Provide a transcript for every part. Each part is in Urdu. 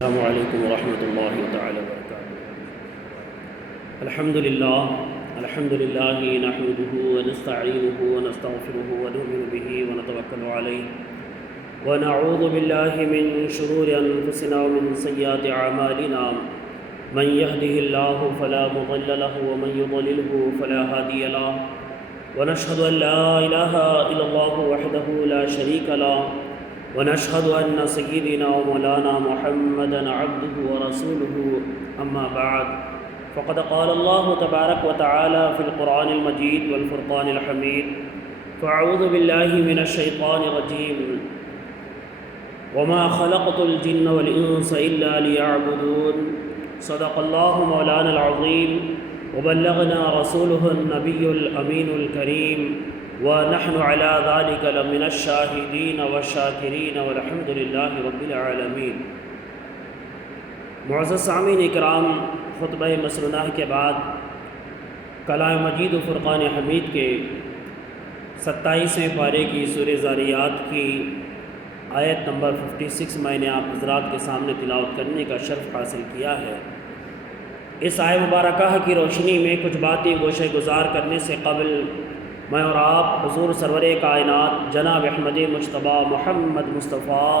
السلام علیکم ورحمۃ اللہ تعالی وبرکاتہ۔ الحمد للہ نحمده ونستعینه ونستغفره ونؤمن به ونتوکل علیہ ونعوذ باللہ من شرور انفسنا ومن سیئات اعمالنا من يهده اللہ فلا مضل له ومن يضلله فلا هادی له ونشهد ان لا الہ الا اللہ وحدہ لا شریک له ونشهد أن سيدنا ومولانا محمدا عبده ورسوله أما بعد فقد قال الله تبارك وتعالى في القرآن المجيد والفرقان الحميد فأعوذ بالله من الشيطان الرجيم وما خلقت الجن والإنس إلا ليعبدون صدق الله مولانا العظيم وبلغنا رسوله النبي الأمين الكريم ونحن على ذلك لمن الشاهدين والشاكرين والحمد لله رب العالمين۔ معزز سامعین اکرام، خطبہ مسنونہ کے بعد کلام مجید و فرقان حمید کے 27ویں پارے کی سورہ ذاریات کی آیت نمبر 56 میں نے آپ حضرات کے سامنے تلاوت کرنے کا شرف حاصل کیا ہے۔ اس آیت مبارکہ کی روشنی میں کچھ باتیں گوشہ گزار کرنے سے قبل میں اور آپ حضور سرور کائنات جناب احمد مجتبی محمد مصطفیٰ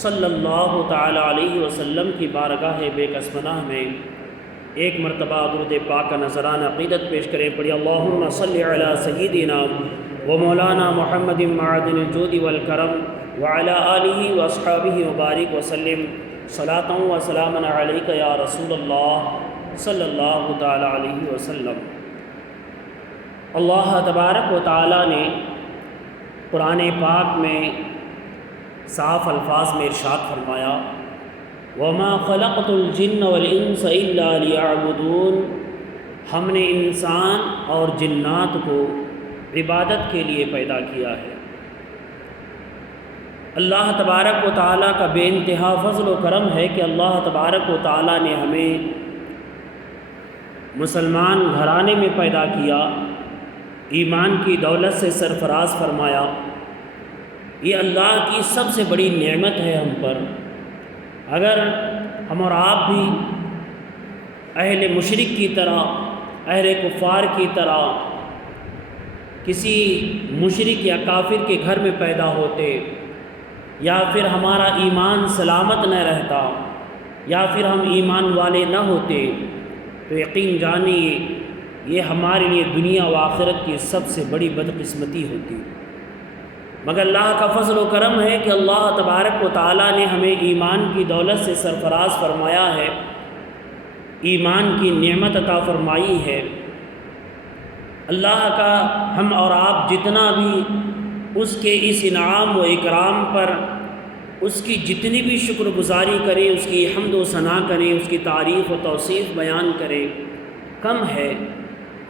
صلی اللہ تعالی علیہ وسلم کی بارگاہ بے کس پناہ میں ایک مرتبہ درود پاک کا نذرانہ عقیدت پیش کریں۔ پڑھی اللہم صلی علی سیدنا و مولانا محمد معدن الجود والکرم وعلی آلہ واصحابہ وبارک وسلم صلاۃ و سلاما علیک یا رسول اللہ صلی اللہ تعالی علیہ وسلم۔ اللہ تبارک و تعالیٰ نے قرآن پاک میں صاف الفاظ میں ارشاد فرمایا وَمَا خَلَقْتُ الْجِنَّ وَالْإِنسَ إِلَّا لِيَعْبُدُونَ، ہم نے انسان اور جنات کو عبادت کے لیے پیدا کیا ہے۔ اللہ تبارک و تعالیٰ کا بے انتہا فضل و کرم ہے کہ اللہ تبارک و تعالیٰ نے ہمیں مسلمان گھرانے میں پیدا کیا، ایمان کی دولت سے سرفراز فرمایا۔ یہ اللہ کی سب سے بڑی نعمت ہے ہم پر۔ اگر ہم اور آپ بھی اہل مشرک کی طرح، اہل کفار کی طرح کسی مشرک یا کافر کے گھر میں پیدا ہوتے، یا پھر ہمارا ایمان سلامت نہ رہتا، یا پھر ہم ایمان والے نہ ہوتے، تو یقین جانیے یہ ہمارے لیے دنیا و آخرت کی سب سے بڑی بدقسمتی ہوتی۔ مگر اللہ کا فضل و کرم ہے کہ اللہ تبارک و تعالیٰ نے ہمیں ایمان کی دولت سے سرفراز فرمایا ہے، ایمان کی نعمت عطا فرمائی ہے۔ اللہ کا ہم اور آپ جتنا بھی اس کے اس انعام و اکرام پر اس کی جتنی بھی شکر گزاری کریں، اس کی حمد و ثنا کریں، اس کی تعریف و توصیف بیان کریں، کم ہے۔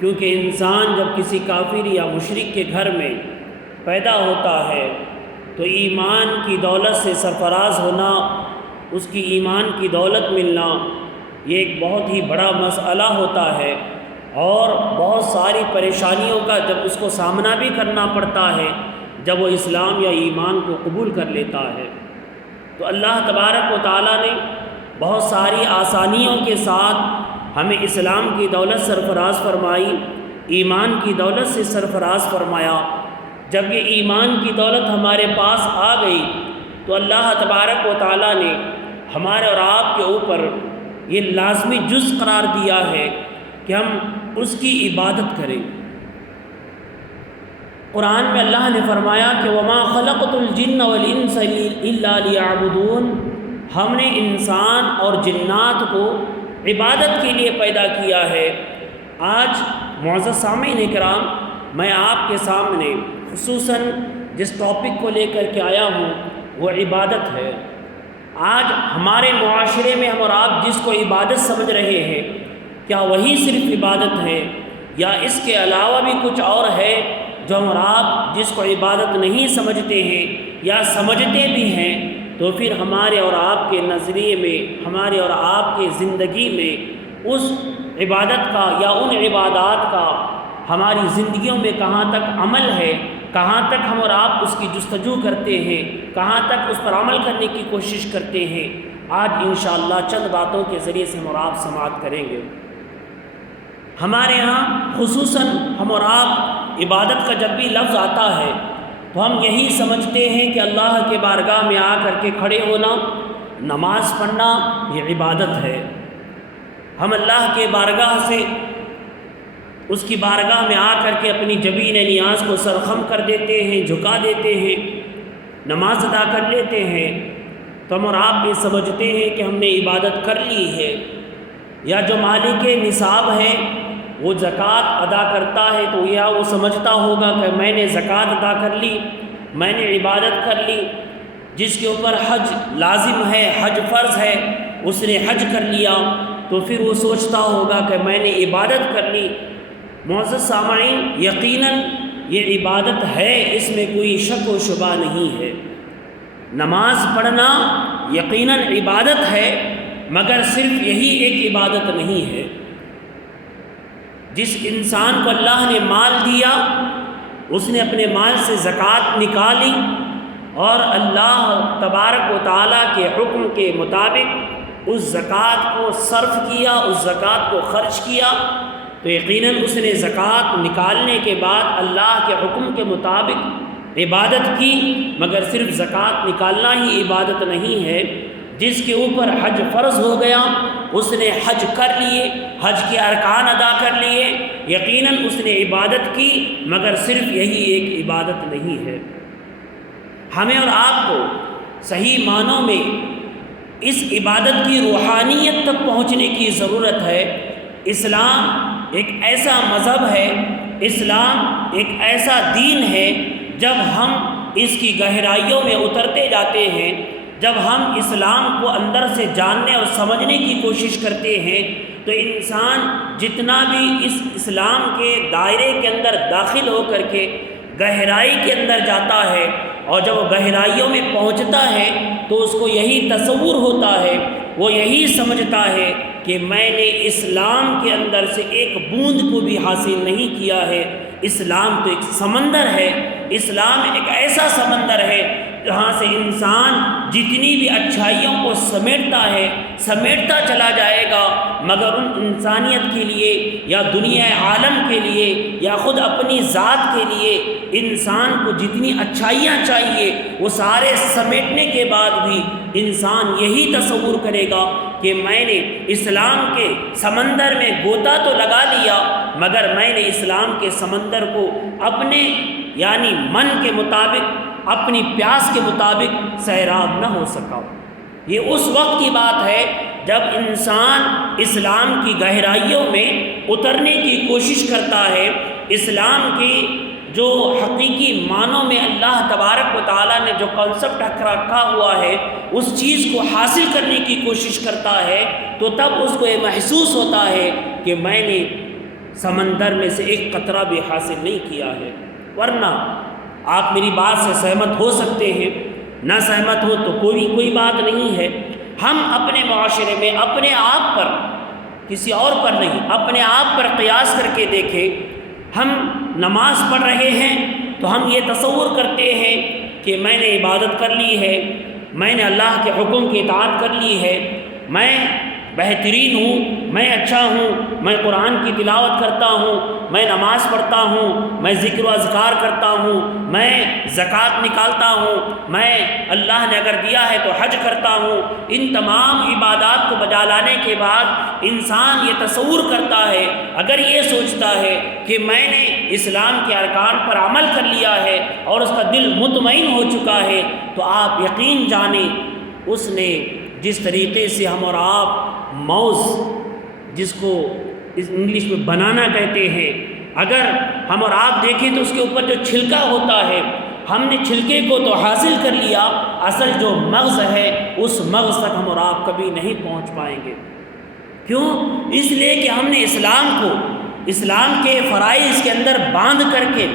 کیونکہ انسان جب کسی کافر یا مشرک کے گھر میں پیدا ہوتا ہے تو ایمان کی دولت سے سرفراز ہونا، اس کی ایمان کی دولت ملنا، یہ ایک بہت ہی بڑا مسئلہ ہوتا ہے، اور بہت ساری پریشانیوں کا جب اس کو سامنا بھی کرنا پڑتا ہے جب وہ اسلام یا ایمان کو قبول کر لیتا ہے۔ تو اللہ تبارک و تعالیٰ نے بہت ساری آسانیوں کے ساتھ ہمیں اسلام کی دولت سرفراز فرمائی، ایمان کی دولت سے سرفراز فرمایا۔ جب یہ ایمان کی دولت ہمارے پاس آ گئی تو اللہ تبارک و تعالیٰ نے ہمارے اور آپ کے اوپر یہ لازمی جز قرار دیا ہے کہ ہم اس کی عبادت کریں۔ قرآن میں اللہ نے فرمایا کہ وَمَا خَلَقْتُ الْجِنَّ وَالْإِنسَ إِلَّا لِيَعْبُدُونَ، ہم نے انسان اور جنات کو عبادت کے لیے پیدا کیا ہے۔ آج معزز سامعین اکرام، میں آپ کے سامنے خصوصاً جس ٹاپک کو لے کر کے آیا ہوں وہ عبادت ہے۔ آج ہمارے معاشرے میں ہم اور آپ جس کو عبادت سمجھ رہے ہیں، کیا وہی صرف عبادت ہے، یا اس کے علاوہ بھی کچھ اور ہے جو ہم اور آپ جس کو عبادت نہیں سمجھتے ہیں یا سمجھتے بھی ہیں؟ تو پھر ہمارے اور آپ کے نظریے میں، ہمارے اور آپ کے زندگی میں اس عبادت کا یا ان عبادات کا ہماری زندگیوں میں کہاں تک عمل ہے، کہاں تک ہم اور آپ اس کی جستجو کرتے ہیں، کہاں تک اس پر عمل کرنے کی کوشش کرتے ہیں، آج انشاءاللہ چند باتوں کے ذریعے سے ہم اور آپ سماعت کریں گے۔ ہمارے ہاں خصوصاً ہم اور آپ عبادت کا جب بھی لفظ آتا ہے تو ہم یہی سمجھتے ہیں کہ اللہ کے بارگاہ میں آ کر کے کھڑے ہونا، نماز پڑھنا یہ عبادت ہے۔ ہم اللہ کے بارگاہ سے اس کی بارگاہ میں آ کر کے اپنی جبین نیاز کو سرخم کر دیتے ہیں، جھکا دیتے ہیں، نماز ادا کر لیتے ہیں، تو ہم اور آپ یہ سمجھتے ہیں کہ ہم نے عبادت کر لی ہے۔ یا جو مالک نصاب ہے وہ زکوٰۃ ادا کرتا ہے تو یا وہ سمجھتا ہوگا کہ میں نے زکوٰۃ ادا کر لی، میں نے عبادت کر لی۔ جس کے اوپر حج لازم ہے، حج فرض ہے، اس نے حج کر لیا تو پھر وہ سوچتا ہوگا کہ میں نے عبادت کر لی۔ معزز سامعین، یقیناً یہ عبادت ہے، اس میں کوئی شک و شبہ نہیں ہے۔ نماز پڑھنا یقیناً عبادت ہے، مگر صرف یہی ایک عبادت نہیں ہے۔ جس انسان کو اللہ نے مال دیا، اس نے اپنے مال سے زکوٰۃ نکالی اور اللہ تبارک و تعالیٰ کے حکم کے مطابق اس زکوٰۃ کو صرف کیا، اس زکوٰۃ کو خرچ کیا، تو یقیناً اس نے زکوٰۃ نکالنے کے بعد اللہ کے حکم کے مطابق عبادت کی۔ مگر صرف زکوٰۃ نکالنا ہی عبادت نہیں ہے۔ جس کے اوپر حج فرض ہو گیا، اس نے حج کر لیے، حج کے ارکان ادا کر لیے، یقیناً اس نے عبادت کی، مگر صرف یہی ایک عبادت نہیں ہے۔ ہمیں اور آپ کو صحیح معنوں میں اس عبادت کی روحانیت تک پہنچنے کی ضرورت ہے۔ اسلام ایک ایسا مذہب ہے، اسلام ایک ایسا دین ہے، جب ہم اس کی گہرائیوں میں اترتے جاتے ہیں، جب ہم اسلام کو اندر سے جاننے اور سمجھنے کی کوشش کرتے ہیں، تو انسان جتنا بھی اس اسلام کے دائرے کے اندر داخل ہو کر کے گہرائی کے اندر جاتا ہے، اور جب وہ گہرائیوں میں پہنچتا ہے تو اس کو یہی تصور ہوتا ہے، وہ یہی سمجھتا ہے کہ میں نے اسلام کے اندر سے ایک بوند کو بھی حاصل نہیں کیا ہے۔ اسلام تو ایک سمندر ہے، اسلام ایک ایسا سمندر ہے جہاں سے انسان جتنی بھی اچھائیوں کو سمیٹتا چلا جائے گا، مگر ان انسانیت کے لیے یا دنیا عالم کے لیے یا خود اپنی ذات کے لیے انسان کو جتنی اچھائیاں چاہیے وہ سارے سمیٹنے کے بعد بھی انسان یہی تصور کرے گا کہ میں نے اسلام کے سمندر میں غوطہ تو لگا لیا، مگر میں نے اسلام کے سمندر کو اپنے یعنی من کے مطابق، اپنی پیاس کے مطابق سیراب نہ ہو سکا۔ یہ اس وقت کی بات ہے جب انسان اسلام کی گہرائیوں میں اترنے کی کوشش کرتا ہے، اسلام کی جو حقیقی معنوں میں اللہ تبارک و تعالیٰ نے جو کنسپٹ رکھا ہوا ہے اس چیز کو حاصل کرنے کی کوشش کرتا ہے، تو تب اس کو یہ محسوس ہوتا ہے کہ میں نے سمندر میں سے ایک قطرہ بھی حاصل نہیں کیا ہے۔ ورنہ آپ میری بات سے سہمت ہو سکتے ہیں، نہ سہمت ہو تو کوئی بات نہیں ہے۔ ہم اپنے معاشرے میں اپنے آپ پر، کسی اور پر نہیں، اپنے آپ پر قیاس کر کے دیکھیں۔ ہم نماز پڑھ رہے ہیں تو ہم یہ تصور کرتے ہیں کہ میں نے عبادت کر لی ہے، میں نے اللہ کے حکم کی اطاعت کر لی ہے، میں بہترین ہوں، میں اچھا ہوں، میں قرآن کی تلاوت کرتا ہوں، میں نماز پڑھتا ہوں، میں ذکر و اذکار کرتا ہوں، میں زکوٰۃ نکالتا ہوں، میں اللہ نے اگر دیا ہے تو حج کرتا ہوں۔ ان تمام عبادات کو بجا لانے کے بعد انسان یہ تصور کرتا ہے، اگر یہ سوچتا ہے کہ میں نے اسلام کے ارکان پر عمل کر لیا ہے اور اس کا دل مطمئن ہو چکا ہے، تو آپ یقین جانیں اس نے جس طریقے سے ہم اور آپ موز، جس کو انگلش میں بنانا کہتے ہیں، اگر ہم اور آپ دیکھیں تو اس کے اوپر جو چھلکا ہوتا ہے، ہم نے چھلکے کو تو حاصل کر لیا، اصل جو مغز ہے اس مغز تک ہم اور آپ کبھی نہیں پہنچ پائیں گے۔ کیوں؟ اس لیے کہ ہم نے اسلام کے فرائض کے اندر باندھ کر کے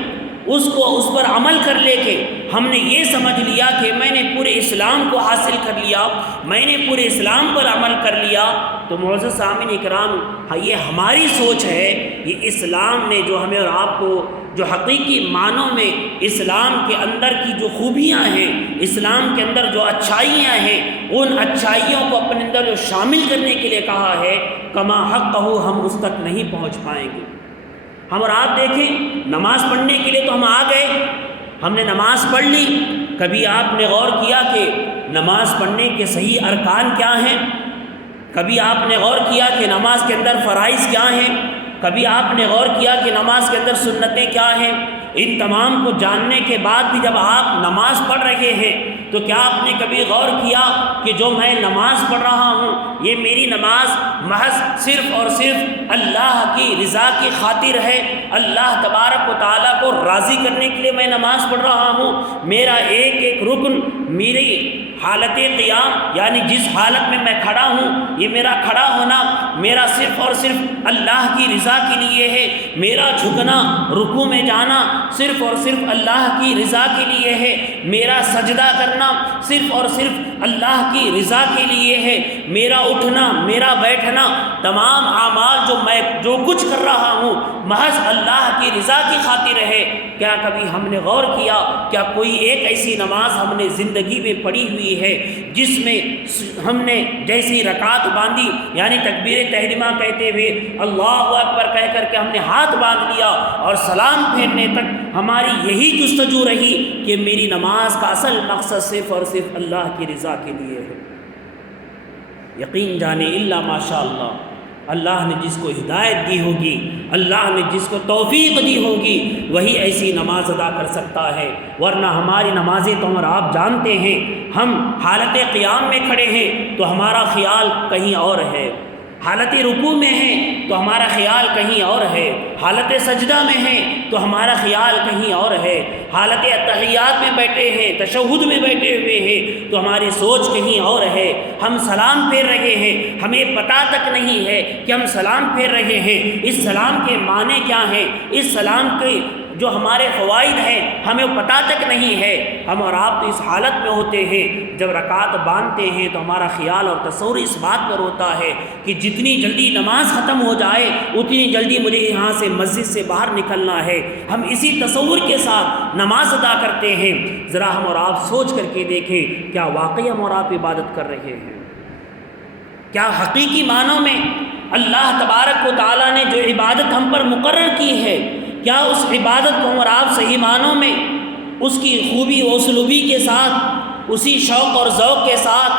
اس پر عمل کر لے کے ہم نے یہ سمجھ لیا کہ میں نے پورے اسلام کو حاصل کر لیا، میں نے پورے اسلام پر عمل کر لیا۔ تو معزز سامعین اکرام، یہ ہماری سوچ ہے، یہ اسلام نے جو ہمیں اور آپ کو جو حقیقی معنوں میں اسلام کے اندر کی جو خوبیاں ہیں، اسلام کے اندر جو اچھائیاں ہیں، ان اچھائیوں کو اپنے اندر جو شامل کرنے کے لیے کہا ہے، کما حق کہو ہم اس تک نہیں پہنچ پائیں گے۔ ہم اور آپ دیکھیں، نماز پڑھنے کے لیے تو ہم آ گئے، ہم نے نماز پڑھ لی، کبھی آپ نے غور کیا کہ نماز پڑھنے کے صحیح ارکان کیا ہیں؟ کبھی آپ نے غور کیا کہ نماز کے اندر فرائض کیا ہیں؟ کبھی آپ نے غور کیا کہ نماز کے اندر سنتیں کیا ہیں؟ ان تمام کو جاننے کے بعد بھی جب آپ نماز پڑھ رہے ہیں تو کیا آپ نے کبھی غور کیا کہ جو میں نماز پڑھ رہا ہوں یہ میری نماز محض صرف اور صرف اللہ کی رضا کی خاطر ہے، اللہ تبارک و تعالیٰ کو راضی کرنے کے لیے میں نماز پڑھ رہا ہوں؟ میرا ایک ایک رکن، میری حالت قیام یعنی جس حالت میں میں کھڑا ہوں، یہ میرا کھڑا ہونا میرا صرف اور صرف اللہ کی رضا کے لیے ہے، میرا جھکنا رکوع میں جانا صرف اور صرف اللہ کی رضا کے لیے ہے، میرا سجدہ کرنا صرف اور صرف اللہ کی رضا کے لیے ہے، میرا اٹھنا، میرا بیٹھنا، تمام اعمال جو کچھ کر رہا ہوں محض اللہ کی رضا کی خاطر ہے۔ کیا کبھی ہم نے غور کیا، کیا کوئی ایک ایسی نماز ہم نے زندگی میں پڑھی ہوئی ہے جس میں ہم نے جیسی رکعت باندھی یعنی تکبیر تحریمہ کہتے ہوئے اللہ اکبر کہہ کر کے ہم نے ہاتھ باندھ لیا اور سلام پھیرنے تک ہماری یہی جستجو رہی کہ میری نماز کا اصل مقصد صرف اور صرف اللہ کی رضا کے لیے ہے؟ یقین جانے الا ماشاء اللہ، اللہ نے جس کو ہدایت دی ہوگی، اللہ نے جس کو توفیق دی ہوگی، وہی ایسی نماز ادا کر سکتا ہے، ورنہ ہماری نمازیں تو ہم اور آپ جانتے ہیں، ہم حالت قیام میں کھڑے ہیں تو ہمارا خیال کہیں اور ہے، حالت رکوع میں ہیں تو ہمارا خیال کہیں اور ہے، حالت سجدہ میں ہیں تو ہمارا خیال کہیں اور ہے، حالت اتحیات میں بیٹھے ہیں، تشہد میں بیٹھے ہوئے ہیں تو ہماری سوچ کہیں اور ہے، ہم سلام پھیر رہے ہیں، ہمیں پتہ تک نہیں ہے کہ ہم سلام پھیر رہے ہیں، اس سلام کے معنی کیا ہیں، اس سلام کے جو ہمارے فوائد ہیں ہمیں پتہ تک نہیں ہے۔ ہم اور آپ تو اس حالت میں ہوتے ہیں جب رکعت باندھتے ہیں تو ہمارا خیال اور تصور اس بات پر ہوتا ہے کہ جتنی جلدی نماز ختم ہو جائے اتنی جلدی مجھے یہاں سے مسجد سے باہر نکلنا ہے، ہم اسی تصور کے ساتھ نماز ادا کرتے ہیں۔ ذرا ہم اور آپ سوچ کر کے دیکھیں، کیا واقعی ہم اور آپ عبادت کر رہے ہیں؟ کیا حقیقی معنوں میں اللہ تبارک و تعالیٰ نے جو عبادت ہم پر مقرر کی ہے، کیا اس عبادت کو ہم اور آپ صحیح معنوں میں اس کی خوبی و اسلوبی کے ساتھ، اسی شوق اور ذوق کے ساتھ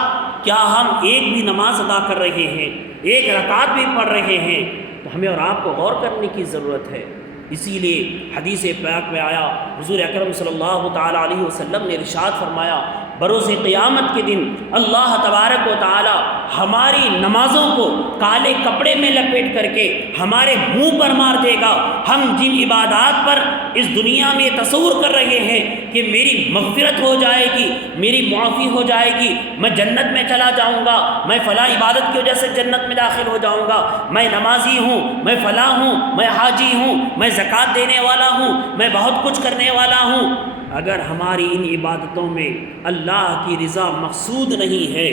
کیا ہم ایک بھی نماز ادا کر رہے ہیں، ایک رکعت بھی پڑھ رہے ہیں؟ تو ہمیں اور آپ کو غور کرنے کی ضرورت ہے۔ اسی لیے حدیث پاک میں آیا، حضور اکرم صلی اللہ تعالیٰ علیہ وسلم نے ارشاد فرمایا، بروز قیامت کے دن اللہ تبارک و تعالی ہماری نمازوں کو کالے کپڑے میں لپیٹ کر کے ہمارے منہ پر مار دے گا۔ ہم جن عبادات پر اس دنیا میں تصور کر رہے ہیں کہ میری مغفرت ہو جائے گی، میری معافی ہو جائے گی، میں جنت میں چلا جاؤں گا، میں فلاں عبادت کی وجہ سے جنت میں داخل ہو جاؤں گا، میں نمازی ہوں، میں فلاں ہوں، میں حاجی ہوں، میں زکوٰۃ دینے والا ہوں، میں بہت کچھ کرنے والا ہوں، اگر ہماری ان عبادتوں میں اللہ کی رضا مقصود نہیں ہے،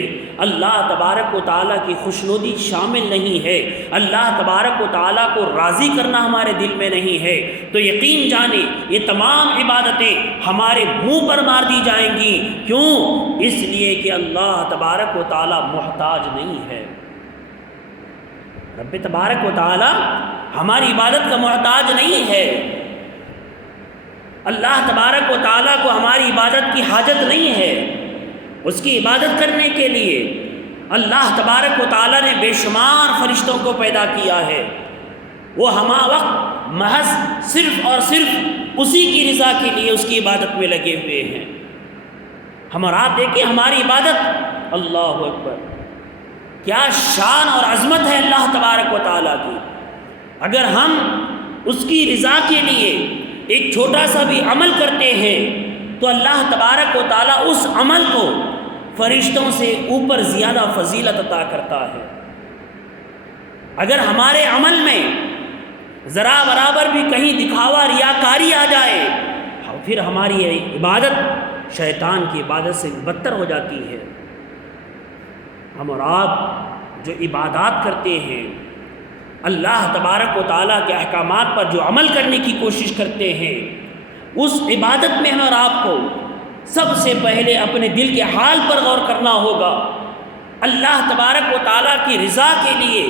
اللہ تبارک و تعالیٰ کی خوشنودی شامل نہیں ہے، اللہ تبارک و تعالیٰ کو راضی کرنا ہمارے دل میں نہیں ہے، تو یقین جانیں یہ تمام عبادتیں ہمارے منہ پر مار دی جائیں گی۔ کیوں؟ اس لیے کہ اللہ تبارک و تعالیٰ محتاج نہیں ہے۔ رب تبارک و تعالیٰ ہماری عبادت کا محتاج نہیں ہے، اللہ تبارک و تعالیٰ کو ہماری عبادت کی حاجت نہیں ہے۔ اس کی عبادت کرنے کے لیے اللہ تبارک و تعالیٰ نے بے شمار فرشتوں کو پیدا کیا ہے، وہ ہمہ وقت محض صرف اور صرف اسی کی رضا کے لیے اس کی عبادت میں لگے ہوئے ہیں۔ ہم اور آپ دیکھیں ہماری عبادت، اللہ اکبر، کیا شان اور عظمت ہے اللہ تبارک و تعالیٰ کی۔ اگر ہم اس کی رضا کے لیے ایک چھوٹا سا بھی عمل کرتے ہیں تو اللہ تبارک و تعالیٰ اس عمل کو فرشتوں سے اوپر زیادہ فضیلت عطا کرتا ہے۔ اگر ہمارے عمل میں ذرا برابر بھی کہیں دکھاوا ریاکاری آ جائے پھر ہماری عبادت شیطان کی عبادت سے بدتر ہو جاتی ہے۔ ہم اور آپ جو عبادات کرتے ہیں، اللہ تبارک و تعالیٰ کے احکامات پر جو عمل کرنے کی کوشش کرتے ہیں، اس عبادت میں ہم اور آپ کو سب سے پہلے اپنے دل کے حال پر غور کرنا ہوگا اللہ تبارک و تعالیٰ کی رضا کے لیے،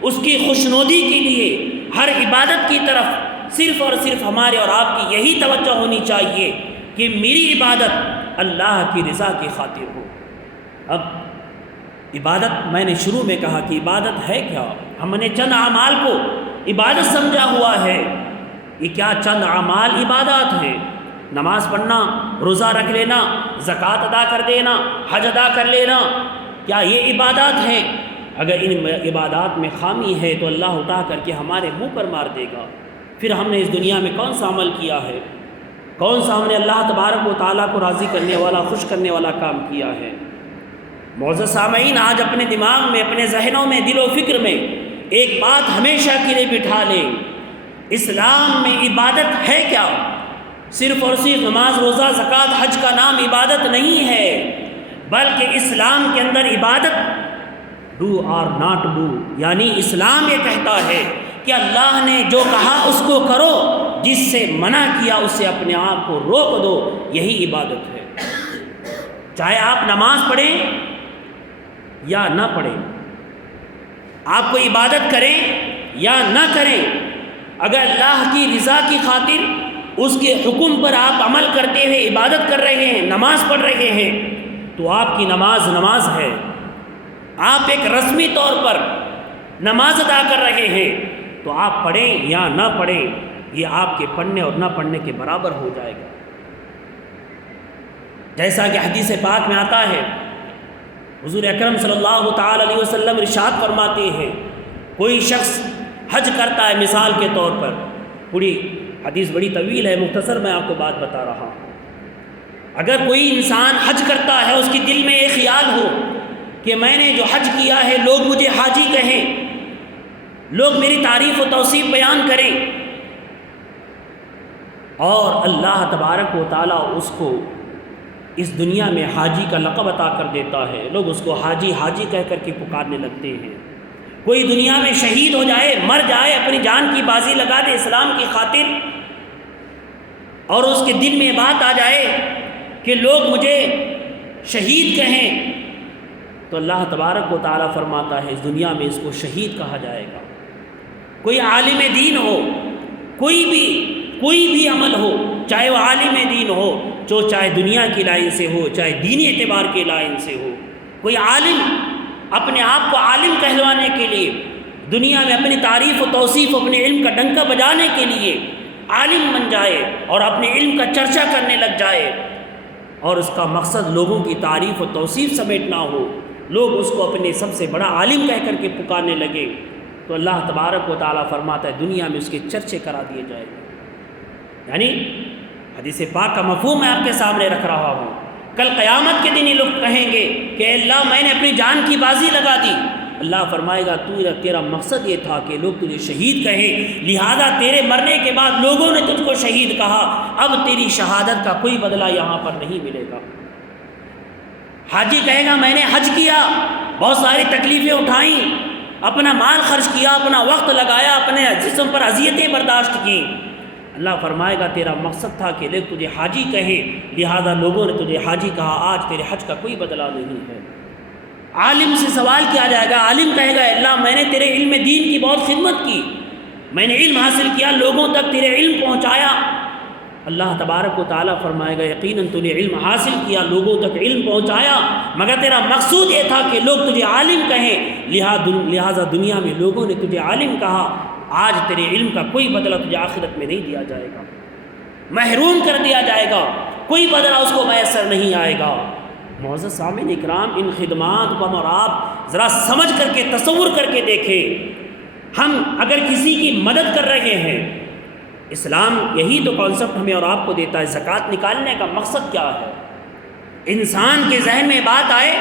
اس کی خوشنودی کے لیے ہر عبادت کی طرف صرف اور صرف ہمارے اور آپ کی یہی توجہ ہونی چاہیے کہ میری عبادت اللہ کی رضا کی خاطر ہو۔ اب عبادت میں نے شروع میں کہا کہ عبادت ہے کیا؟ ہم نے چند اعمال کو عبادت سمجھا ہوا ہے۔ یہ کیا چند اعمال عبادات ہیں؟ نماز پڑھنا، روزہ رکھ لینا، زکوٰۃ ادا کر دینا، حج ادا کر لینا، کیا یہ عبادات ہیں؟ اگر ان عبادات میں خامی ہے تو اللہ اٹھا کر کے ہمارے منہ پر مار دے گا۔ پھر ہم نے اس دنیا میں کون سا عمل کیا ہے؟ کون سا ہم نے اللہ تبارک و تعالیٰ کو راضی کرنے والا، خوش کرنے والا کام کیا ہے؟ معزز سامعین، آج اپنے دماغ میں، اپنے ذہنوں میں، دل و فکر میں ایک بات ہمیشہ کے لیے بٹھا لیں، اسلام میں عبادت ہے کیا؟ صرف اور صرف نماز، روزہ، زکوٰۃ، حج کا نام عبادت نہیں ہے، بلکہ اسلام کے اندر عبادت ڈو اور ناٹ ڈو، یعنی اسلام یہ کہتا ہے کہ اللہ نے جو کہا اس کو کرو، جس سے منع کیا اس سے اپنے آپ کو روک دو، یہی عبادت ہے۔ چاہے آپ نماز پڑھیں یا نہ پڑھیں، آپ کو عبادت کریں یا نہ کریں، اگر اللہ کی رضا کی خاطر اس کے حکم پر آپ عمل کرتے ہوئے عبادت کر رہے ہیں، نماز پڑھ رہے ہیں، تو آپ کی نماز نماز ہے۔ آپ ایک رسمی طور پر نماز ادا کر رہے ہیں، تو آپ پڑھیں یا نہ پڑھیں، یہ آپ کے پڑھنے اور نہ پڑھنے کے برابر ہو جائے گا۔ جیسا کہ حدیث پاک میں آتا ہے، حضور اکرم صلی اللہ تعالی علیہ وسلم ارشاد فرماتے ہیں، کوئی شخص حج کرتا ہے، مثال کے طور پر، پوری حدیث بڑی طویل ہے، مختصر میں آپ کو بات بتا رہا ہوں۔ اگر کوئی انسان حج کرتا ہے، اس کے دل میں ایک خیال ہو کہ میں نے جو حج کیا ہے لوگ مجھے حاجی کہیں، لوگ میری تعریف و توصیف بیان کریں، اور اللہ تبارک و تعالیٰ اس کو اس دنیا میں حاجی کا لقب عطا کر دیتا ہے، لوگ اس کو حاجی حاجی کہہ کر کے پکارنے لگتے ہیں۔ کوئی دنیا میں شہید ہو جائے، مر جائے، اپنی جان کی بازی لگا دے اسلام کی خاطر، اور اس کے دل میں یہ بات آ جائے کہ لوگ مجھے شہید کہیں، تو اللہ تبارک و تعالیٰ فرماتا ہے اس دنیا میں اس کو شہید کہا جائے گا۔ کوئی عالم دین ہو، کوئی بھی عمل ہو، چاہے وہ عالم دین ہو، جو چاہے دنیا کی لائن سے ہو، چاہے دینی اعتبار کی لائن سے ہو، کوئی عالم اپنے آپ کو عالم کہلوانے کے لیے، دنیا میں اپنی تعریف و توصیف، اپنے علم کا ڈنکا بجانے کے لیے عالم بن جائے اور اپنے علم کا چرچا کرنے لگ جائے، اور اس کا مقصد لوگوں کی تعریف و توصیف سمیٹنا ہو، لوگ اس کو اپنے سب سے بڑا عالم کہہ کر کے پکارنے لگے، تو اللہ تبارک و تعالیٰ فرماتا ہے دنیا میں اس کے چرچے کرا دیے جائیں گے۔ یعنی حدیث پاک کا مفہوم میں آپ کے سامنے رکھ رہا ہوں۔ کل قیامت کے دن یہ لوگ کہیں گے کہ اللہ میں نے اپنی جان کی بازی لگا دی، اللہ فرمائے گا تیرا مقصد یہ تھا کہ لوگ تجھے شہید کہیں، لہذا تیرے مرنے کے بعد لوگوں نے تجھ کو شہید کہا، اب تیری شہادت کا کوئی بدلہ یہاں پر نہیں ملے گا۔ حاجی کہے گا میں نے حج کیا، بہت ساری تکلیفیں اٹھائیں، اپنا مال خرچ کیا، اپنا وقت لگایا، اپنے جسم پر اذیتیں برداشت کی، اللہ فرمائے گا تیرا مقصد تھا کہ لوگ تجھے حاجی کہیں، لہذا لوگوں نے تجھے حاجی کہا، آج تیرے حج کا کوئی بدلہ نہیں ہے۔ عالم سے سوال کیا جائے گا، عالم کہے گا اللہ میں نے تیرے علم دین کی بہت خدمت کی، میں نے علم حاصل کیا، لوگوں تک تیرے علم پہنچایا، اللہ تبارک و تعالیٰ فرمائے گا یقیناً تو نے علم حاصل کیا، لوگوں تک علم پہنچایا، مگر تیرا مقصود یہ تھا کہ لوگ تجھے عالم کہیں، لہذا دنیا میں لوگوں نے تجھے عالم کہا، آج تیرے علم کا کوئی بدلہ تجھے آخرت میں نہیں دیا جائے گا، محروم کر دیا جائے گا، کوئی بدلہ اس کو میسر نہیں آئے گا۔ معزز سامعین اکرام، ان خدمات کو ہم اور آپ ذرا سمجھ کر کے تصور کر کے دیکھیں، ہم اگر کسی کی مدد کر رہے ہیں، اسلام یہی تو کانسیپٹ ہمیں اور آپ کو دیتا ہے، زکوٰۃ نکالنے کا مقصد کیا ہے؟ انسان کے ذہن میں بات آئے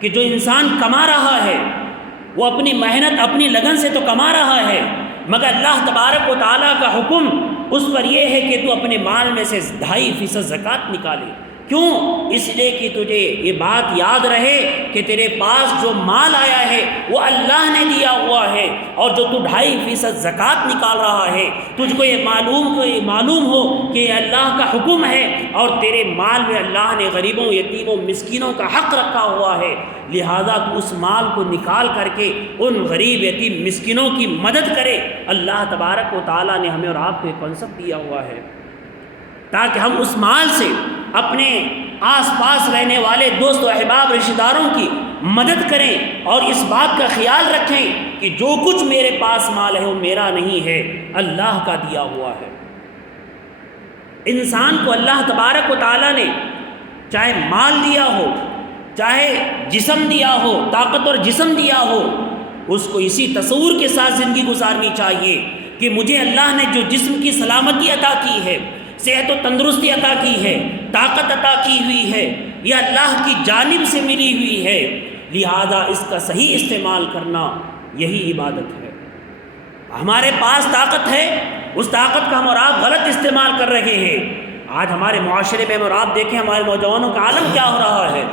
کہ جو انسان کما رہا ہے وہ اپنی محنت اپنی لگن سے تو کما رہا ہے، مگر اللہ تبارک و تعالیٰ کا حکم اس پر یہ ہے کہ تو اپنے مال میں سے 2.5% زکوٰۃ نکالے، کیوں؟ اس لیے کہ تجھے یہ بات یاد رہے کہ تیرے پاس جو مال آیا ہے وہ اللہ نے دیا ہوا ہے، اور جو تو 2.5% زکوٰۃ نکال رہا ہے، تجھ کو یہ معلوم ہو کہ یہ اللہ کا حکم ہے، اور تیرے مال میں اللہ نے غریبوں، یتیموں، مسکینوں کا حق رکھا ہوا ہے، لہذا تو اس مال کو نکال کر کے ان غریب، یتیم، مسکینوں کی مدد کرے۔ اللہ تبارک و تعالیٰ نے ہمیں اور آپ کو یہ کنسپٹ دیا ہوا ہے تاکہ ہم اس مال سے اپنے آس پاس رہنے والے دوست و احباب، رشتہ داروں کی مدد کریں، اور اس بات کا خیال رکھیں کہ جو کچھ میرے پاس مال ہے وہ میرا نہیں ہے، اللہ کا دیا ہوا ہے۔ انسان کو اللہ تبارک و تعالیٰ نے چاہے مال دیا ہو، چاہے جسم دیا ہو، طاقت اور جسم دیا ہو، اس کو اسی تصور کے ساتھ زندگی گزارنی چاہیے کہ مجھے اللہ نے جو جسم کی سلامتی عطا کی ہے، صحت و تندرستی عطا کی ہے، طاقت عطا کی ہوئی ہے، یہ اللہ کی جانب سے ملی ہوئی ہے، لہذا اس کا صحیح استعمال کرنا یہی عبادت ہے۔ ہمارے پاس طاقت ہے، اس طاقت کا ہم اور آپ غلط استعمال کر رہے ہیں۔ آج ہمارے معاشرے میں ہم اور آپ دیکھیں ہمارے نوجوانوں کا عالم کیا ہو رہا ہے،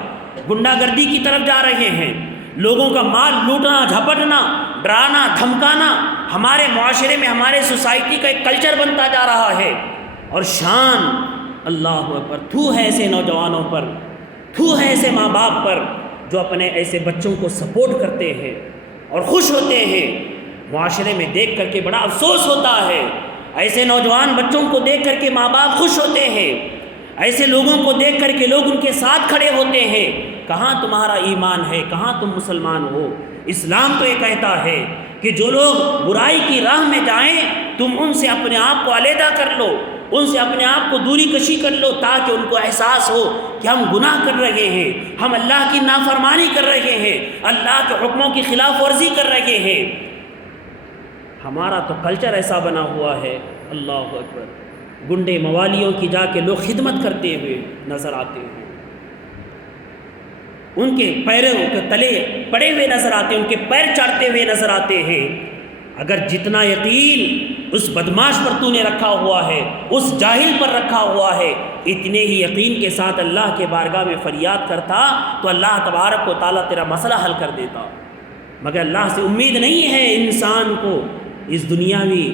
گنڈا گردی کی طرف جا رہے ہیں، لوگوں کا مال لوٹنا، جھپٹنا، ڈرانا، دھمکانا ہمارے معاشرے میں، ہمارے سوسائٹی کا ایک کلچر بنتا جا رہا ہے، اور شان اللہ اکبر، تھو ہے ایسے نوجوانوں پر، تھو ہے ایسے ماں باپ پر جو اپنے ایسے بچوں کو سپورٹ کرتے ہیں اور خوش ہوتے ہیں۔ معاشرے میں دیکھ کر کے بڑا افسوس ہوتا ہے، ایسے نوجوان بچوں کو دیکھ کر کے ماں باپ خوش ہوتے ہیں، ایسے لوگوں کو دیکھ کر کے لوگ ان کے ساتھ کھڑے ہوتے ہیں۔ کہاں تمہارا ایمان ہے؟ کہاں تم مسلمان ہو؟ اسلام تو یہ کہتا ہے کہ جو لوگ برائی کی راہ میں جائیں تم ان سے اپنے آپ کو علیحدہ کر لو، ان سے اپنے آپ کو دوری کشی کر لو، تاکہ ان کو احساس ہو کہ ہم گناہ کر رہے ہیں، ہم اللہ کی نافرمانی کر رہے ہیں، اللہ کے حکموں کی خلاف ورزی کر رہے ہیں۔ ہمارا تو کلچر ایسا بنا ہوا ہے، اللہ اکبر، گنڈے موالیوں کی جا کے لوگ خدمت کرتے ہوئے نظر آتے ہیں، ان کے پیروں کے تلے پڑے ہوئے نظر آتے ہیں، ان کے پیر چاٹتے ہوئے نظر آتے ہیں۔ اگر جتنا یقین اس بدماش پر تو نے رکھا ہوا ہے، اس جاہل پر رکھا ہوا ہے، اتنے ہی یقین کے ساتھ اللہ کے بارگاہ میں فریاد کرتا تو اللہ تبارک و تعالیٰ تیرا مسئلہ حل کر دیتا، مگر اللہ سے امید نہیں ہے انسان کو۔ اس دنیاوی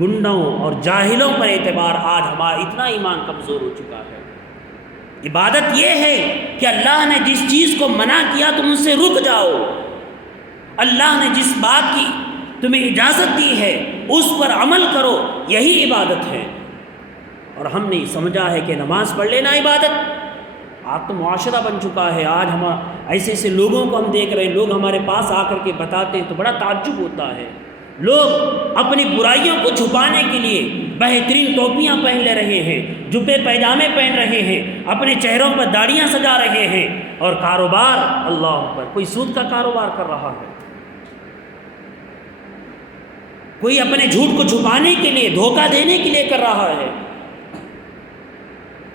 گنڈوں اور جاہلوں پر اعتبار آج ہمارا اتنا ایمان کمزور ہو چکا ہے۔ عبادت یہ ہے کہ اللہ نے جس چیز کو منع کیا تم اس سے رک جاؤ، اللہ نے جس بات کی تمہیں اجازت دی ہے اس پر عمل کرو، یہی عبادت ہے۔ اور ہم نے سمجھا ہے کہ نماز پڑھ لینا عبادت، آج تو معاشرہ بن چکا ہے۔ آج ہم ایسے ایسے لوگوں کو ہم دیکھ رہے ہیں، لوگ ہمارے پاس آ کر کے بتاتے ہیں تو بڑا تعجب ہوتا ہے، لوگ اپنی برائیوں کو چھپانے کے لیے بہترین ٹوپیاں پہن لے رہے ہیں، جبے پیجامے پہن رہے ہیں، اپنے چہروں پر داڑیاں سجا رہے ہیں، اور کاروبار اللہ پر کوئی سود کا کاروبار کر رہا ہے، کوئی اپنے جھوٹ کو چھپانے کے لیے، دھوکہ دینے کے لیے کر رہا ہے۔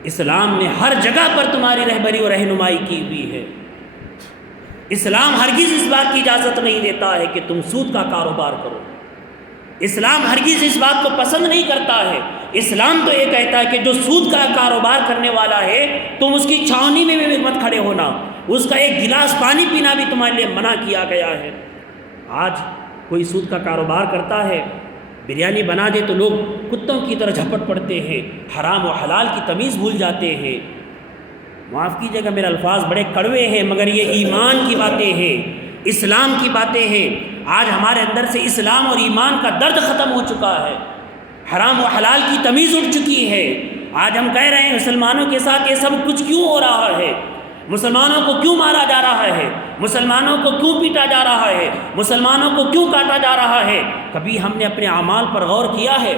اسلام نے ہر جگہ پر تمہاری رہبری اور رہنمائی کی ہوئی ہے۔ اسلام ہرگز اس بات کی اجازت نہیں دیتا ہے کہ تم سود کا کاروبار کرو، اسلام ہرگز اس بات کو پسند نہیں کرتا ہے۔ اسلام تو یہ کہتا ہے کہ جو سود کا کاروبار کرنے والا ہے تم اس کی چھاؤنی میں بھی مت کھڑے ہونا، اس کا ایک گلاس پانی پینا بھی تمہارے لیے منع کیا گیا ہے۔ آج کوئی سود کا کاروبار کرتا ہے، بریانی بنا دے تو لوگ کتوں کی طرح جھپٹ پڑتے ہیں، حرام و حلال کی تمیز بھول جاتے ہیں۔ معاف کیجیے گا میرے الفاظ بڑے کڑوے ہیں، مگر یہ ایمان کی باتیں ہیں، اسلام کی باتیں ہیں۔ آج ہمارے اندر سے اسلام اور ایمان کا درد ختم ہو چکا ہے، حرام و حلال کی تمیز اٹھ چکی ہے۔ آج ہم کہہ رہے ہیں مسلمانوں کے ساتھ یہ سب کچھ کیوں ہو رہا ہے، مسلمانوں کو کیوں مارا جا رہا ہے، مسلمانوں کو کیوں پیٹا جا رہا ہے، مسلمانوں کو کیوں کاٹا جا رہا ہے۔ کبھی ہم نے اپنے اعمال پر غور کیا ہے؟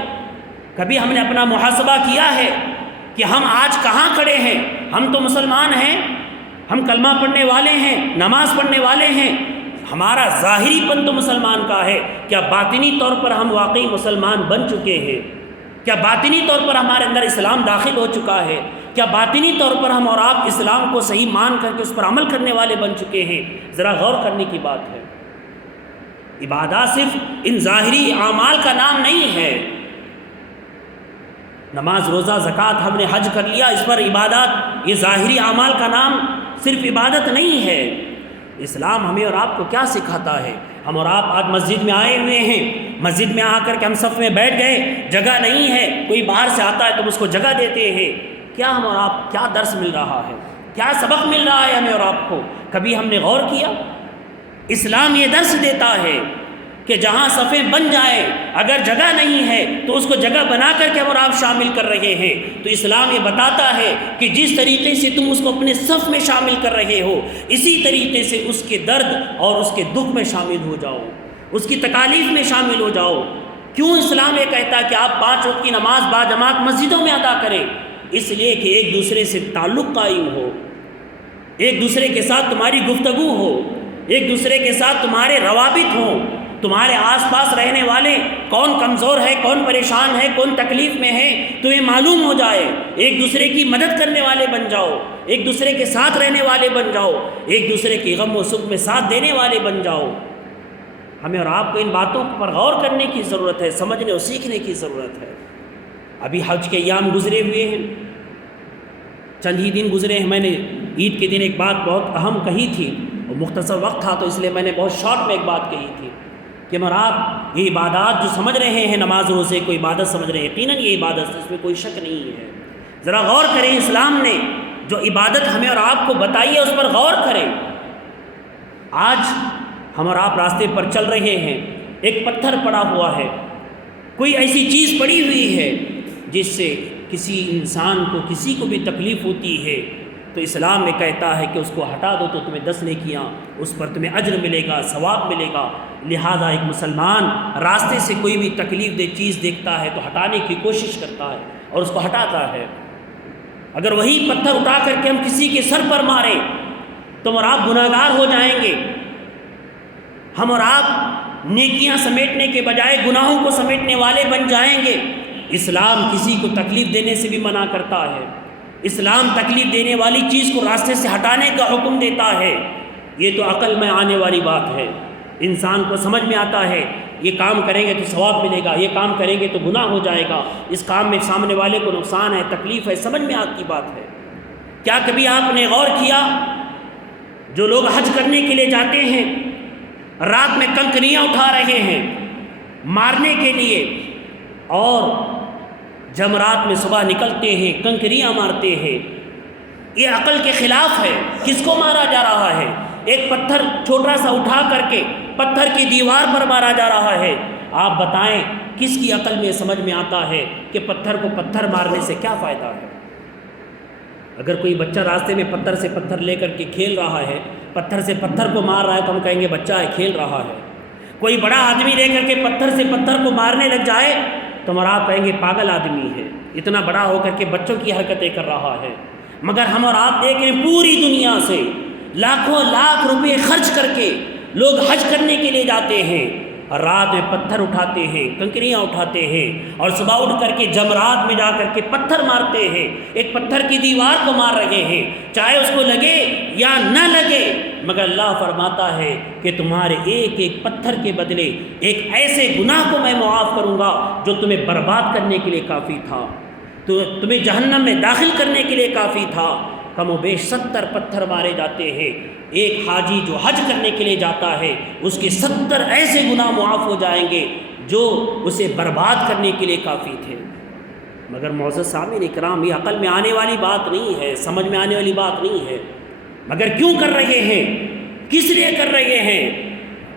کبھی ہم نے اپنا محاسبہ کیا ہے کہ ہم آج کہاں کھڑے ہیں؟ ہم تو مسلمان ہیں، ہم کلمہ پڑھنے والے ہیں، نماز پڑھنے والے ہیں، ہمارا ظاہری پن تو مسلمان کا ہے، کیا باطنی طور پر ہم واقعی مسلمان بن چکے ہیں؟ کیا باطنی طور پر ہمارے اندر اسلام داخل ہو چکا ہے؟ کیا باطنی طور پر ہم اور آپ اسلام کو صحیح مان کر کے اس پر عمل کرنے والے بن چکے ہیں؟ ذرا غور کرنے کی بات ہے۔ عبادات صرف ان ظاہری اعمال کا نام نہیں ہے۔ نماز، روزہ، زکوٰۃ، ہم نے حج کر لیا، اس پر عبادات یہ ظاہری اعمال کا نام صرف عبادت نہیں ہے۔ اسلام ہمیں اور آپ کو کیا سکھاتا ہے؟ ہم اور آپ آج مسجد میں آئے ہوئے ہیں، مسجد میں آ کر کے ہم صف میں بیٹھ گئے، جگہ نہیں ہے، کوئی باہر سے آتا ہے تو اس کو جگہ دیتے ہیں۔ کیا ہم اور آپ کیا درس مل رہا ہے؟ کیا سبق مل رہا ہے ہمیں اور آپ کو؟ کبھی ہم نے غور کیا؟ اسلام یہ درس دیتا ہے کہ جہاں صفیں بن جائیں، اگر جگہ نہیں ہے تو اس کو جگہ بنا کر کے ہم اور آپ شامل کر رہے ہیں۔ تو اسلام یہ بتاتا ہے کہ جس طریقے سے تم اس کو اپنے صف میں شامل کر رہے ہو، اسی طریقے سے اس کے درد اور اس کے دکھ میں شامل ہو جاؤ، اس کی تکالیف میں شامل ہو جاؤ۔ کیوں اسلام یہ کہتا ہے کہ آپ 5 وقت کی نماز باجماعت مسجدوں میں ادا کریں؟ اس لیے کہ ایک دوسرے سے تعلق قائم ہو، ایک دوسرے کے ساتھ تمہاری گفتگو ہو، ایک دوسرے کے ساتھ تمہارے روابط ہوں، تمہارے آس پاس رہنے والے کون کمزور ہے، کون پریشان ہے، کون تکلیف میں ہے، تمہیں معلوم ہو جائے، ایک دوسرے کی مدد کرنے والے بن جاؤ، ایک دوسرے کے ساتھ رہنے والے بن جاؤ، ایک دوسرے کی غم و سکھ میں ساتھ دینے والے بن جاؤ۔ ہمیں اور آپ کو ان باتوں پر غور کرنے کی ضرورت ہے، سمجھنے اور سیکھنے کی ضرورت ہے۔ ابھی حج کے ایام گزرے ہوئے ہیں، چند ہی دن گزرے ہیں۔ میں نے عید کے دن ایک بات بہت اہم کہی تھی، اور مختصر وقت تھا تو اس لیے میں نے بہت شارٹ میں ایک بات کہی تھی کہ ہم آپ یہ عبادات جو سمجھ رہے ہیں، نماز روزے کو عبادت سمجھ رہے ہیں، یقیناً یہ عبادت ہے، اس میں کوئی شک نہیں ہے۔ ذرا غور کریں، اسلام نے جو عبادت ہمیں اور آپ کو بتائی ہے اس پر غور کریں۔ آج ہم اور آپ راستے پر چل رہے ہیں، ایک پتھر پڑا ہوا ہے، کوئی ایسی چیز پڑی ہوئی ہے جس سے کسی انسان کو، کسی کو بھی تکلیف ہوتی ہے، تو اسلام میں کہتا ہے کہ اس کو ہٹا دو تو تمہیں 10 نیکیاں، اس پر تمہیں اجر ملے گا، ثواب ملے گا۔ لہذا ایک مسلمان راستے سے کوئی بھی تکلیف دہ چیز دیکھتا ہے تو ہٹانے کی کوشش کرتا ہے اور اس کو ہٹاتا ہے۔ اگر وہی پتھر اٹھا کر کے ہم کسی کے سر پر ماریں تو ہم اور آپ گناہگار ہو جائیں گے۔ ہم اور آپ نیکیاں سمیٹنے کے بجائے گناہوں کو سمیٹنے والے بن جائیں گے۔ اسلام کسی کو تکلیف دینے سے بھی منع کرتا ہے، اسلام تکلیف دینے والی چیز کو راستے سے ہٹانے کا حکم دیتا ہے۔ یہ تو عقل میں آنے والی بات ہے، انسان کو سمجھ میں آتا ہے یہ کام کریں گے تو ثواب ملے گا، یہ کام کریں گے تو گناہ ہو جائے گا، اس کام میں سامنے والے کو نقصان ہے، تکلیف ہے، سمجھ میں آتی بات ہے۔ کیا کبھی آپ نے غور کیا جو لوگ حج کرنے کے لیے جاتے ہیں، رات میں کنکریاں اٹھا رہے ہیں مارنے کے لیے، اور جمرات میں صبح نکلتے ہیں کنکریاں مارتے ہیں، یہ عقل کے خلاف ہے۔ کس کو مارا جا رہا ہے؟ ایک پتھر چھوٹا سا اٹھا کر کے پتھر کی دیوار پر مارا جا رہا ہے۔ آپ بتائیں کس کی عقل میں سمجھ میں آتا ہے کہ پتھر کو پتھر مارنے سے کیا فائدہ ہے؟ اگر کوئی بچہ راستے میں پتھر سے پتھر لے کر کے کھیل رہا ہے، پتھر سے پتھر کو مار رہا ہے تو ہم کہیں گے بچہ ہے، کھیل رہا ہے۔ کوئی بڑا آدمی لے کر کے پتھر سے پتھر کو مارنے لگ جائے تو ہم اور آپ کہیں گے پاگل آدمی ہے، اتنا بڑا ہو کر کے بچوں کی حرکتیں کر رہا ہے۔ مگر ہم اور آپ دیکھ رہے ہیں پوری دنیا سے لاکھوں لاکھ روپے خرچ کر کے لوگ حج کرنے کے لیے جاتے ہیں، اور رات میں پتھر اٹھاتے ہیں، کنکریاں اٹھاتے ہیں، اور صبح اٹھ کر کے جمرات میں جا کر کے پتھر مارتے ہیں، ایک پتھر کی دیوار کو مار رہے ہیں، چاہے اس کو لگے یا نہ لگے۔ مگر اللہ فرماتا ہے کہ تمہارے ایک ایک پتھر کے بدلے ایک ایسے گناہ کو میں معاف کروں گا جو تمہیں برباد کرنے کے لیے کافی تھا، تو تمہیں جہنم میں داخل کرنے کے لیے کافی تھا۔ کم و بیش 70 پتھر مارے جاتے ہیں۔ ایک حاجی جو حج کرنے کے لیے جاتا ہے اس کے 70 ایسے گناہ معاف ہو جائیں گے جو اسے برباد کرنے کے لیے کافی تھے۔ مگر معزز سامعین اکرام، یہ عقل میں آنے والی بات نہیں ہے، سمجھ میں آنے والی بات نہیں ہے۔ مگر کیوں کر رہے ہیں؟ کس لیے کر رہے ہیں؟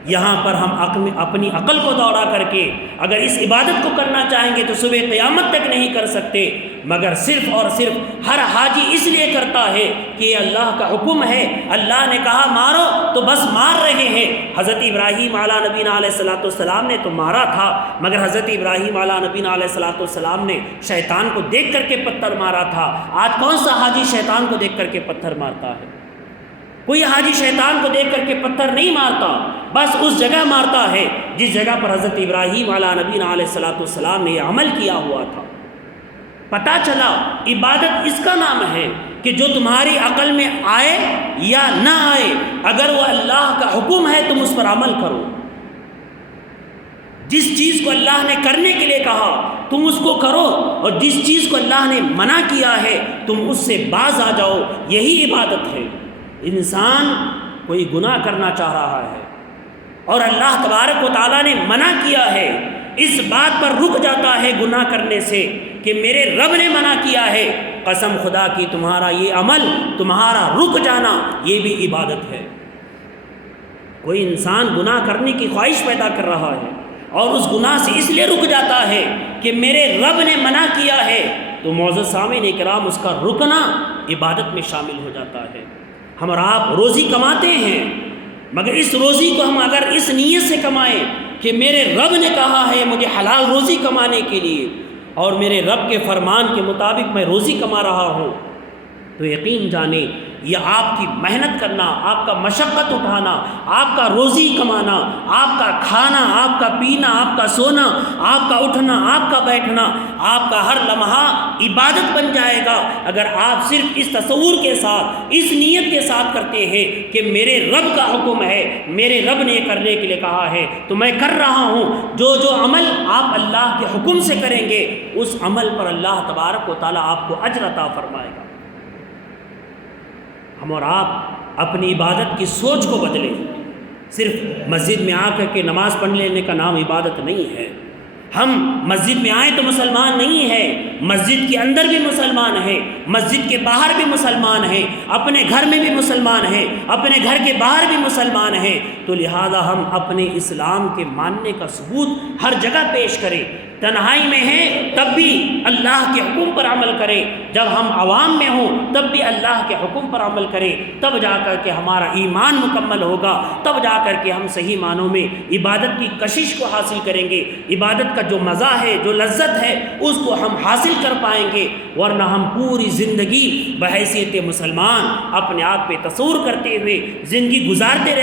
یہاں پر ہم اپنی عقل کو دوڑا کر کے اگر اس عبادت کو کرنا چاہیں گے تو صبح قیامت تک نہیں کر سکتے، مگر صرف اور صرف ہر حاجی اس لیے کرتا ہے کہ یہ اللہ کا حکم ہے، اللہ نے کہا مارو تو بس مار رہے ہیں۔ حضرت ابراہیم علیہ نبینا علیہ الصلوۃ والسلام نے تو مارا تھا، مگر حضرت ابراہیم علیہ نبینا علیہ الصلوۃ والسلام نے شیطان کو دیکھ کر کے پتھر مارا تھا۔ آج کون سا حاجی شیطان کو دیکھ کر کے پتھر مارتا ہے؟ کوئی حاجی شیطان کو دیکھ کر کے پتھر نہیں مارتا، بس اس جگہ مارتا ہے جس جگہ پر حضرت ابراہیم علیہ نبینا علیہ الصلوۃ والسلام نے یہ عمل کیا ہوا تھا۔ پتہ چلا عبادت اس کا نام ہے کہ جو تمہاری عقل میں آئے یا نہ آئے، اگر وہ اللہ کا حکم ہے تم اس پر عمل کرو۔ جس چیز کو اللہ نے کرنے کے لیے کہا تم اس کو کرو، اور جس چیز کو اللہ نے منع کیا ہے تم اس سے باز آ جاؤ، یہی عبادت ہے۔ انسان کوئی گناہ کرنا چاہ رہا ہے اور اللہ تبارک و تعالیٰ نے منع کیا ہے، اس بات پر رک جاتا ہے گناہ کرنے سے کہ میرے رب نے منع کیا ہے، قسم خدا کی تمہارا یہ عمل، تمہارا رک جانا یہ بھی عبادت ہے۔ کوئی انسان گناہ کرنے کی خواہش پیدا کر رہا ہے اور اس گناہ سے اس لیے رک جاتا ہے کہ میرے رب نے منع کیا ہے، تو معزز سامعین کرام اس کا رکنا عبادت میں شامل ہو جاتا ہے۔ ہم اور آپ روزی کماتے ہیں، مگر اس روزی کو ہم اگر اس نیت سے کمائیں کہ میرے رب نے کہا ہے مجھے حلال روزی کمانے کے لیے اور میرے رب کے فرمان کے مطابق میں روزی کما رہا ہوں، تو یقین جانیں یہ آپ کی محنت کرنا، آپ کا مشقت اٹھانا، آپ کا روزی کمانا، آپ کا کھانا، آپ کا پینا، آپ کا سونا، آپ کا اٹھنا، آپ کا بیٹھنا، آپ کا ہر لمحہ عبادت بن جائے گا اگر آپ صرف اس تصور کے ساتھ، اس نیت کے ساتھ کرتے ہیں کہ میرے رب کا حکم ہے، میرے رب نے یہ کرنے کے لیے کہا ہے تو میں کر رہا ہوں۔ جو عمل آپ اللہ کے حکم سے کریں گے اس عمل پر اللہ تبارک و تعالیٰ آپ کو اجر عطا فرمائے گا۔ ہم اور آپ اپنی عبادت کی سوچ کو بدلیں۔ صرف مسجد میں آ کر کے نماز پڑھ لینے کا نام عبادت نہیں ہے۔ ہم مسجد میں آئیں تو مسلمان نہیں ہیں، مسجد کے اندر بھی مسلمان ہیں، مسجد کے باہر بھی مسلمان ہیں، اپنے گھر میں بھی مسلمان ہیں، اپنے گھر کے باہر بھی مسلمان ہیں۔ تو لہذا ہم اپنے اسلام کے ماننے کا ثبوت ہر جگہ پیش کریں۔ تنہائی میں ہیں تب بھی اللہ کے حکم پر عمل کریں، جب ہم عوام میں ہوں تب بھی اللہ کے حکم پر عمل کریں، تب جا کر کے ہمارا ایمان مکمل ہوگا، تب جا کر کے ہم صحیح معنوں میں عبادت کی کشش کو حاصل کریں گے، عبادت کا جو مزہ ہے، جو لذت ہے اس کو ہم حاصل کر پائیں گے۔ ورنہ ہم پوری زندگی بحیثیت مسلمان اپنے آپ پہ تصور کرتے ہوئے زندگی گزارتے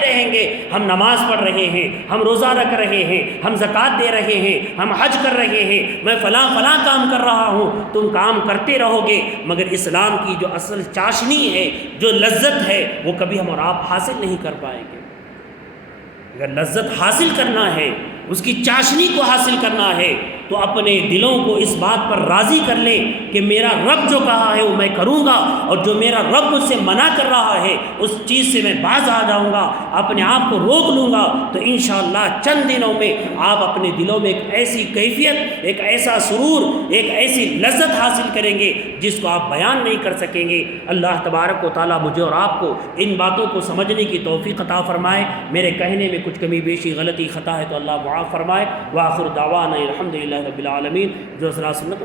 رہیں گے۔ ہم نماز پڑھ رہے ہیں، ہم روزہ رکھ رہے ہیں، ہم زکوٰۃ دے رہے ہیں، ہم حج کر رہے ہیں، میں فلاں کام کر رہا ہوں، تم کام کرتے رہو گے، مگر اسلام کی جو اصل چاشنی ہے، جو لذت ہے، وہ کبھی ہم اور آپ حاصل نہیں کر پائیں گے۔ اگر لذت حاصل کرنا ہے، اس کی چاشنی کو حاصل کرنا ہے، تو اپنے دلوں کو اس بات پر راضی کر لیں کہ میرا رب جو کہا ہے وہ میں کروں گا، اور جو میرا رب مجھ سے منع کر رہا ہے اس چیز سے میں باز آ جاؤں گا، اپنے آپ کو روک لوں گا۔ تو انشاءاللہ چند دنوں میں آپ اپنے دلوں میں ایک ایسی کیفیت، ایک ایسا سرور، ایک ایسی لذت حاصل کریں گے جس کو آپ بیان نہیں کر سکیں گے۔ اللہ تبارک و تعالیٰ مجھے اور آپ کو ان باتوں کو سمجھنے کی توفیق عطا فرمائے۔ میرے کہنے میں کچھ کمی بیشی غلطی خطا ہے تو اللہ معاف فرمائے۔ وآخر دعوانا الحمدللہ رب العالمین۔ جو سنت